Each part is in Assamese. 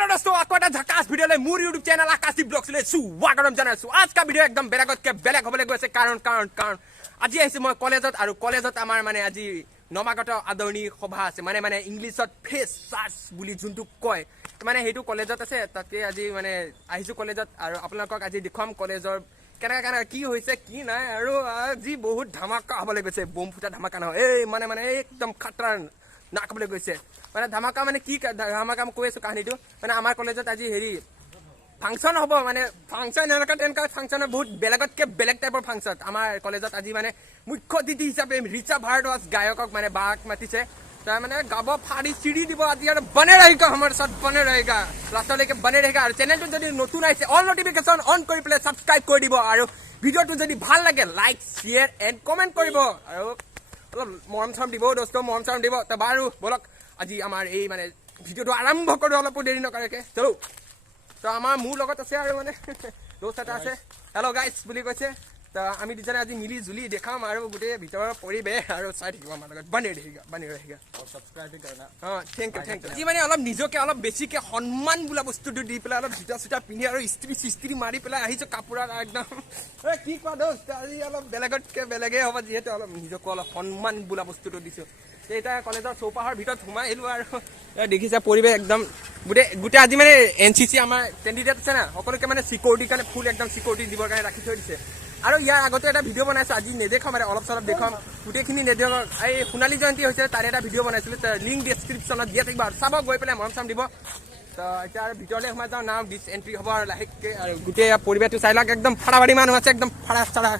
हेलो दोस्तों आकोटा झकास भिडियो ले मोर YouTube चैनल आकाशी ब्लॉग्स ले स्वागतम जनाइछु। आज का भिडियो एकदम बेलेगतके बेलेग हबले গৈছে কাৰণ আজি আহিছে মই কলেজত আৰু কলেজত আমাৰ মানে আজি নমাগত আদৰণি সভা আছে মানে ইংলিছত ফেস চাৰ্জ বুলি যোনটো কয় মানে হেতু কলেজত আছে তাতে আজি মানে আহিছো কলেজত আৰু আপোনালোকক আজি দেখুৱাম কলেজৰ কেনেকা কি হৈছে কি নাই আৰু আজি বহুত ধামাকা হবলে গৈছে বম ফুটা ধামাকা নহয় এই মানে একদম খাতৰা নাকবলে গৈছে মানে ধামাকা মানে কি ধামাকা মই কৈ আছো কাহিনীটো মানে আমাৰ কলেজত আজি হেৰি ফাংচন হব মানে ফাংচন এনেকা ফাংচন বহুত বেলেগতকে বেলেগ টাইপৰ ফাংচন আমাৰ কলেজত আজি মানে মুখ্য অতিথি হিচাপে ৰিচা ভাৰদ্বাজ গায়কক মানে বাক মাতিছে তাৰ মানে গাব ফাড়ি চিৰি দিব আজি আৰু বনে रहेगा আমাৰ সাথ বনে रहेगा লাষ্টলৈকে বনে रहेगा আৰু চেনেলটো যদি নতুন আহিছে অল নটিফিকেশন অন কৰি প্লে সাবস্ক্ৰাইব কৰি দিব আৰু ভিডিওটো যদি ভাল লাগে লাইক শেয়াৰ এণ্ড কমেন্ট কৰিব আৰু অলপ মৰম চৰম দিব দোস্ত মৰম চৰম দিব তো বাৰু বলক আজি আমাৰ এই মানে ভিডিওটো আৰম্ভ কৰো অলপ দেৰি নকৰাকে চলো তো আমাৰ মোৰ লগত আছে আৰু মানে দোস্ত এটা আছে হেল্ল' গাইজ বুলি কৈছে তো আমি দুজনে আজি মিলি জুলি দেখাম আৰু গোটেই ভিতৰৰ পৰিৱেশ আৰু চাই থাকিব আমাৰ লগত বনে रहेगा और सब्सक्राइब भी करना। हाँ थैंक यू जी मैंने अलग निजके अलग बेसिके सम्मान बोला बस्तुটো দি পেলাই অলপ জুতা চুতা পিন্ধি আৰু ইস্ত্ৰি মাৰি পেলাই আহিছো কাপোৰত একদম এ কি কোৱা দোস্ত আজি অলপ বেলেগতকে বেলেগে হ'ব যিহেতু অলপ নিজকে অলপ সম্মান বোলা বস্তুটো দিছো এটা কলেজৰ চৌপাহৰ ভিতৰত সোমাই আহিলো আৰু দেখিছে পৰিৱেশ একদম গোটেই আজি মানে এনচিচি আমাৰ কেণ্ডিডেট আছে না সকলোকে মানে সিকিউৰিটিৰ কাৰণে ফুল একদম সিকিউৰিটি দিবৰ কাৰণে ৰাখি থৈ দিছে আৰু ইয়াৰ আগতে এটা ভিডিঅ' বনাইছো আজি নেদেখাম মানে অলপ চলপ দেখাম গোটেইখিনি নেদেখাম এই সোণালী জয়ন্তী হৈছে তাৰে এটা ভিডিঅ' বনাইছিলো লিংক ডেছক্ৰিপশ্যনত দিয়া থাকিব আৰু চাব গৈ পেলাই মৰম চাম দিব তো এতিয়া আৰু ভিতৰলৈ সোমাই যাওঁ নাম ডিছ এণ্ট্ৰি হ'ব আৰু লাহেকৈ আৰু গোটেই পৰিৱেশটো চাই লওক একদম ফাড়াবাড়ি মানুহ আছে একদম ফাড়া চাড়া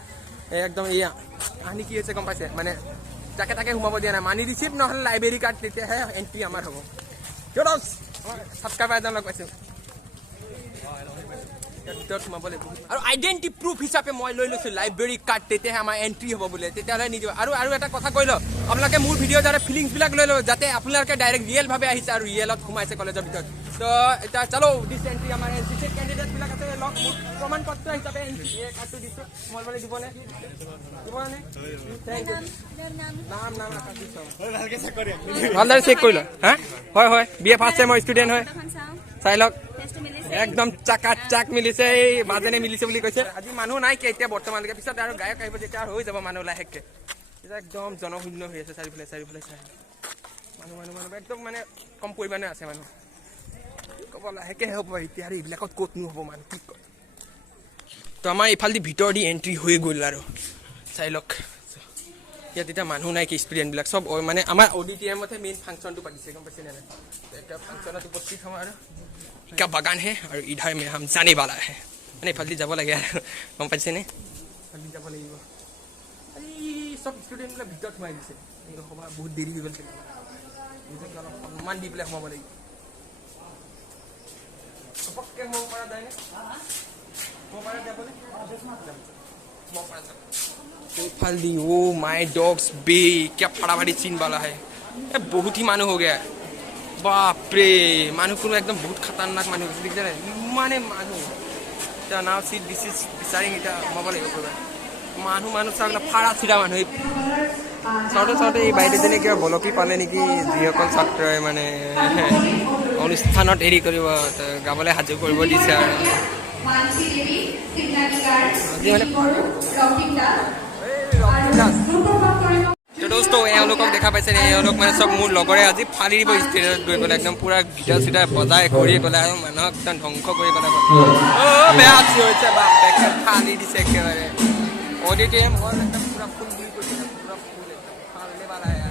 একদম এয়া কাহিনী কি হৈছে গম পাইছে মানে যাকে তাকে সোমাব দিয়া নাই মানি ৰিচিপ্ট নহ'লে লাইব্ৰেৰী কাৰ্ড তেতিয়াহে এণ্ট্ৰি আমাৰ হ'ব ছাবস্ক্ৰাইবাৰ এজন লগ পাইছোঁ আৰু আইডেণ্টি প্ৰুফ হিচাপে মই লৈ লৈছোঁ লাইব্ৰেৰী কাৰ্ড তেতিয়াহে আমাৰ এণ্ট্ৰি হ'ব বোলে তেতিয়াহ'লে নিদিব আৰু এটা কথা কৈ লওঁ আপোনালোকে মোৰ ভিডিঅ' যাতে ফিলিংছবিলাক লৈ লওঁ যাতে আপোনালোকে ডাইৰেক্ট ৰিয়েলভাৱে আহিছে আৰু ৰিয়েলত সোমাইছে কলেজৰ ভিতৰত তো এতিয়া চলো ডিছ এণ্ট্ৰি আমাৰ এন চি চিৰ কেণ্ডিডেটবিলাক আছে লগ মোৰ প্ৰমাণ পত্ৰ হিচাপে এন চি চি কাৰ্ডটো দিছোঁ মই বোলে দিবনে থেংক ইউ নাম ভালদৰে চেক কৰি লওঁ হা হয় বি এ ফাৰ্ষ্ট ছেমৰ ষ্টুডেণ্ট হয় চাই লওক একদম চাক মিলিছে এই মাজেনে মিলিছে বুলি কৈছে আজি মানুহ নাই কি এতিয়া বৰ্তমানলৈকে পিছত আৰু গায়ক আহিব যেতিয়া হৈ যাব মানুহ লাহেকৈ এতিয়া একদম জনশূন্য হৈ আছে চাৰিফালে চাই মানুহ একদম মানে কম পৰিমাণে আছে মানুহ ক'ব লাহেকৈ হ'ব এতিয়া আৰু এইবিলাকত ক'তনো হ'ব মানুহ কি কয় তো আমাৰ এইফালেদি ভিতৰেদি এণ্ট্ৰি হৈ গ'ল আৰু চাই লওক ইয়াত এতিয়া মানুহ নাই কি ষ্টুডেণ্টবিলাক চব মানে আমাৰ অডিটৰিয়ামতহে মেইন ফাংচনটো পাতিছে গম পাইছেনে নাই এতিয়া ফাংচনত উপস্থিত হওঁ আৰু क्या बागान है और इधर में हम जाने वाला है मैंने फल्दी যাব লাগে গম পাইছেনে ফল্দি যাব লাগিব এই সব ষ্টুডেণ্টবিলাক ভিতৰত সোমাই দিছে কিন্তু সভা বহুত দেৰি হৈ গ'ল নিজকে অলপ সন্মান দি পেলাই সোমাব লাগিব সপককৈ সোমাব পৰা যায়নে সোমাব পৰা যাবনে সোমাব পৰা যাব फल्दी ओ माय डॉग्स बे क्या फटाफटी सीन वाला है बहुत ही मानो हो गया है बापरे মানুহ কোনো একদম বহুত খাতাৰনাক মানুহ দেখিছে নাই ইমানে মানুহ এতিয়া নাও চিট বিচাৰি এতিয়া সোমাব লাগিব মানুহ চাওক না ফাৰা চিৰা মানুহ চাওঁতে এই বাইদেউজনী কিবা বলকি পালে নেকি যিসকল ছাত্ৰই মানে অনুষ্ঠানত হেৰি কৰিব গাবলৈ সাজু কৰিব দিছে আৰু दोस्तों एलोक देखा पाइसे एलोक मैं सब मोर लगरे आज फाड़ी দিব ষ্টেজত গৈ পেলাই একদম পুৰা গিটাৰ চিটাৰ বজাই কৰি পেলাই আৰু মানুহক একদম ধ্বংস কৰি পেলাই ও বেয়া হৈছে বাপ দেখে ফালি দিছে একেবাৰে অডিটৰিয়াম হল একদম পুৰা ফুল দি কৰিছে পুৰা ফুল একদম ফালনে वाला है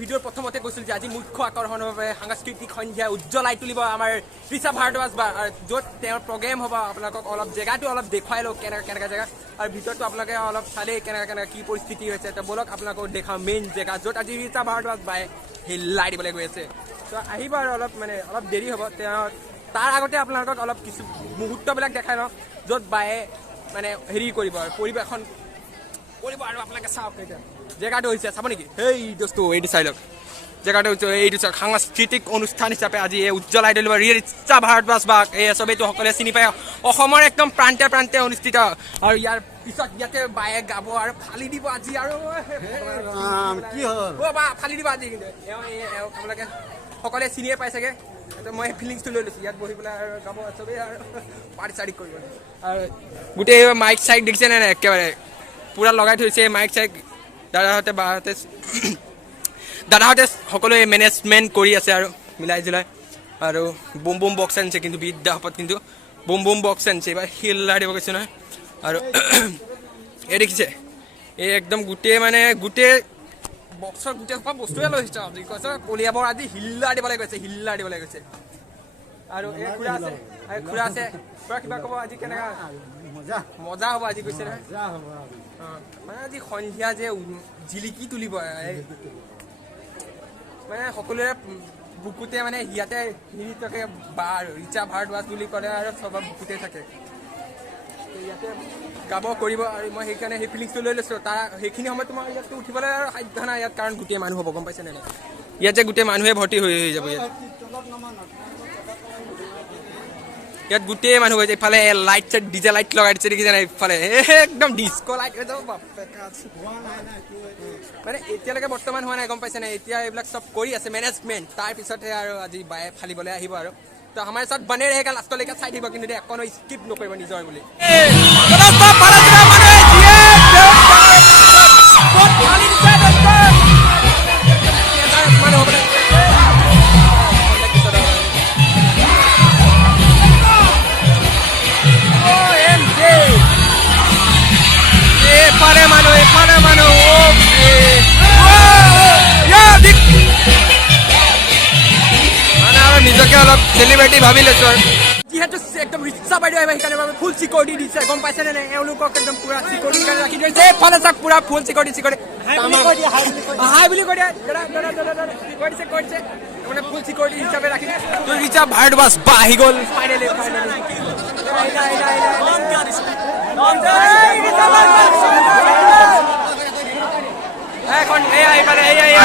ভিডিঅ'ৰ প্ৰথমতে কৈছিল যে আজি মুখ্য আকৰ্ষণৰ বাবে সাংস্কৃতিক সন্ধ্যা উজ্জ্বলাই তুলিব আমাৰ ৰিচা ভাৰদ্বাজ বা য'ত তেওঁৰ প্ৰগ্ৰেম হ'ব আপোনালোকক অলপ জেগাটো অলপ দেখুৱাই লওক কেনেকুৱা জেগা আৰু ভিতৰতো আপোনালোকে অলপ চালেই কেনেকুৱা কি পৰিস্থিতি হৈছে তো বলক আপোনালোকক দেখাওঁ মেইন জেগা য'ত আজি ৰিচা ভাৰদ্বাজ বাই হিলাই দিবলৈ গৈ আছে তো আহিব আৰু অলপ মানে অলপ দেৰি হ'ব তাৰ আগতে আপোনালোকক অলপ কিছু মুহূৰ্তবিলাক দেখাই লওঁ য'ত বায়ে মানে হেৰি কৰিব আৰু পৰিৱেশন কৰিব আৰু আপোনালোকে চাওক এতিয়া জেগাটো হৈছে চাব নেকি সেই দোস্তো এইটো চাই লওক জেগাটো হৈছে এইটো চাওক সাংস্কৃতিক অনুষ্ঠান হিচাপে আজি এই উজ্জ্বলাই তুলিব ৰিচা ভাৰতবাজ বাক এই চবেইটো সকলোৱে চিনি পায় অসমৰ একদম প্ৰান্তে প্ৰান্তে অনুষ্ঠিত আৰু ইয়াৰ পিছত ইয়াতে বায়ে গাব আৰু ফালি দিব আজি আৰু কি হ'ল বা ফালি দিব আজি কিন্তু আপোনালোকে সকলোৱে চিনিয়ে পাই চাগে মই ফিলিংছটো লৈ লৈছোঁ ইয়াত বহি পেলাই আৰু গাব চবেই আৰু পাৰ্টি চাৰ্টি কৰিব আৰু গোটেই মাইক চাইক দেখিছে নে নাই একেবাৰে পূৰা লগাই থৈছে মাইক চাইক দাদাহঁতে সকলোৱে মেনেজমেণ্ট কৰি আছে আৰু মিলাই জুলাই আৰু বুম বুম বক্স আনিছে কিন্তু বিদ্যাপত কিন্তু বুম বুম বক্স আনিছে এইবাৰ হিল্লা দিব কৈছে নহয় আৰু এই দেখিছে এই একদম গোটেই মানে গোটেই বক্সৰ গোটেই সোপা বস্তুৱে লৈ আহিছে আপুনি কৈছে কলিয়াবৰ আজি হিল্লা দিবলৈ গৈছে হিল্লা দিবলৈ গৈছে আৰু এই খুৰা আছে পূৰা কিবা ক'ব আজি কেনেকুৱা মজা হ'ব আজি কৈছে নহয় মানে আজি সন্ধিয়া যে জিলিকি তুলিব মানে সকলোৰে বুকুতে মানে ইয়াতে থাকে বা ৰিচা ভাৰতবাজ বুলি ক'লে আৰু চবৰ বুকুতে থাকে ইয়াতে গাব কৰিব আৰু মই সেইকাৰণে সেই ফিলিংছটো লৈ লৈছোঁ তাৰ সেইখিনি সময়ত তোমাৰ ইয়াততো উঠিবলৈ আৰু সাধ্য নাই ইয়াত কাৰণ গোটেই মানুহ হ'ব গম পাইছে নে নাই ইয়াত যে গোটেই মানুহে ভৰ্তি হৈ যাব ইয়াত গোটেই মানুহ হৈছে ইফালে লাইট চাইট ডিজে লাইট লগাই দিছে দেখিছে নাই ইফালে একদম ডিস্কো লাইট হৈ যাব মানে এতিয়ালৈকে বৰ্তমান হোৱা নাই গম পাইছে নাই এতিয়া এইবিলাক চব কৰি আছে মেনেজমেণ্ট তাৰপিছতহে আৰু আজি বায়ে ফালিবলৈ আহিব আৰু তো আমাৰ ওচৰত বনে ৰেগা লাষ্টলৈকে চাই দিব কিন্তু অকণো স্কিপ নকৰিব নিজৰ বুলি নিজকে অলপ চেলিব্ৰিটি ভাবি লৈছোঁ আৰু যিহেতু একদম ৰিচা বাইদেউ আহিব সেইকাৰণে ফুল চিকিউৰিটি দিছে গম পাইছে নে নাই এওঁলোকক একদম পুৰা চিকিউৰিটি কাৰণে ৰাখি দিছে এইফালে চাওক পুৰা ফুল চিকিউৰিটি হাই বুলি কৈ দিয়ে কৰিছে মানে ফুল চিকিউৰিটি হিচাপে ৰাখি তো ৰিচা ভাৰতবাজ বা আহি গ'ল ফাইনেলি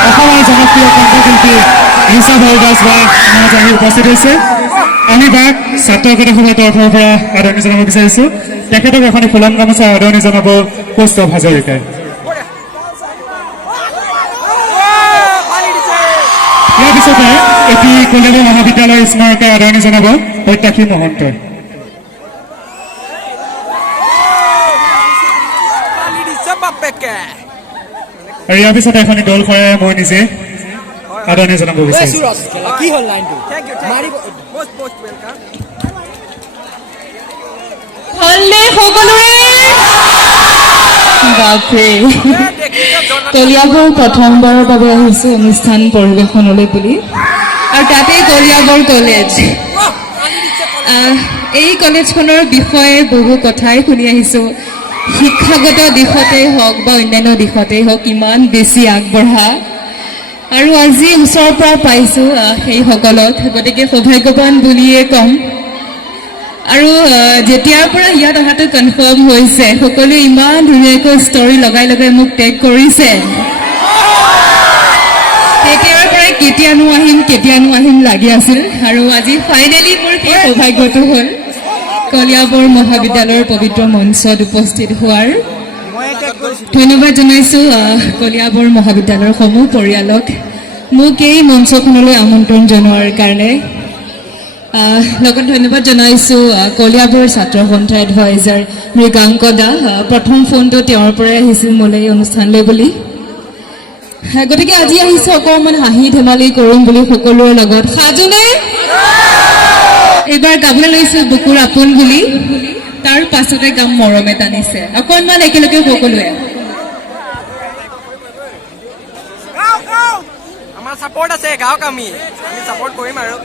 অসমৰ জনপ্ৰিয় কণ্ঠশিল্পী ৰিচা ভাৰতবাজ বা আমাৰ আহি উপস্থিত হৈছে আমি বাক ছাত্ৰ একতাৰ তৰফৰ পৰা আদৰণি জনাব বিচাৰিছোঁ তেখেতক এখন ফুলাম গামোচা আদৰণি জনাব কৌস্তভ হাজৰিকাই ইয়াৰ পিছতে এটি কলিয়াবৰ মহাবিদ্যালয় স্মাৰকে আদৰণি জনাব প্ৰত্যাশী মহন্তই আৰু ইয়াৰ পিছতে এখনি দল খৰাই মই নিজে আদৰণি জনাব বিচাৰিছোঁ কি হ'ল লাইনটো কলিয়াবৰ প্ৰথমবাৰৰ বাবে আহিছোঁ অনুষ্ঠান পৰিৱেশনলৈ বুলি আৰু তাতে কলিয়াবৰ কলেজ এই কলেজখনৰ বিষয়ে বহু কথাই শুনি আহিছোঁ শিক্ষাগত দিশতেই হওক বা অন্যান্য দিশতেই হওক ইমান বেছি আগবঢ়া আৰু আজি ওচৰৰ পৰা পাইছোঁ সেইসকলক গতিকে সৌভাগ্যৱান বুলিয়ে ক'ম আৰু যেতিয়াৰ পৰা ইয়াত অহাটো কনফাৰ্ম হৈছে সকলোৱে ইমান ধুনীয়াকৈ ষ্টৰি লগাই লগাই মোক টেগ কৰিছে তেতিয়াৰ পৰাই কেতিয়ানো আহিম লাগি আছিল আৰু আজি ফাইনেলি মোৰ সেই সৌভাগ্যটো হ'ল কলিয়াবৰ মহাবিদ্যালয়ৰ পবিত্ৰ মঞ্চত উপস্থিত হোৱাৰ ধন্যবাদ জনাইছোঁ কলিয়াবৰ মহাবিদ্যালয়ৰ সমূহ পৰিয়ালক মোক এই মঞ্চখনলৈ আমন্ত্ৰণ জনোৱাৰ কাৰণে লগত ধন্যবাদ জনাইছোঁ কলিয়াবৰ ছাত্ৰ সন্থা এডভাইজাৰ মৃগাংক দা প্ৰথম ফোনটো তেওঁৰ পৰাই আহিছিল মোলৈ এই অনুষ্ঠানলৈ বুলি গতিকে আজি আহিছোঁ অকণমান হাঁহি ধেমালি কৰিম বুলি সকলোৰে লগত সাজুনে এইবাৰ গাবলৈ লৈছোঁ বুকুৰ আপোন বুলি তাৰ পাছতে গাম মৰমে টানিছে অকণমান একেলগে সকলোৱে আমাৰ ছাপৰ্ট আছে গাঁৱক আমি ছাপৰ্ট কৰিম আৰু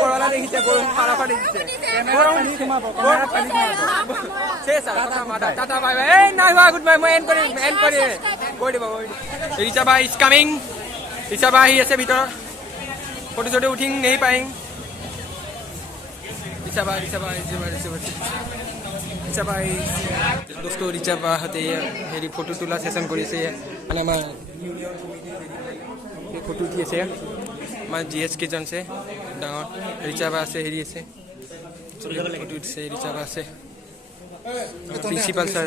করলা দেখিছে গরম পারাফা দেখিছে গরম শেষ আর কথা মাথা টাটা বাই বাই এই নাই বা গুড বাই মই এন্ড কৰি কৈ দিব ৰিচা বাই ইজ কামিং ৰিচা বাই আহি আছে ভিতৰত ফটো চটো উঠিং নেহি পাইং ৰিচা বাই दोस्तों ऋचा बा हते हेरी फोटो तुला सेशन करिसे आणि আমাৰ फोटो উঠি আছে আমাৰ জিএস কিচন से ডাঙৰ ऋचा बा আছে হেৰি আছে फोटो উঠিছে ऋचा बा আছে प्रिन्सिपल सर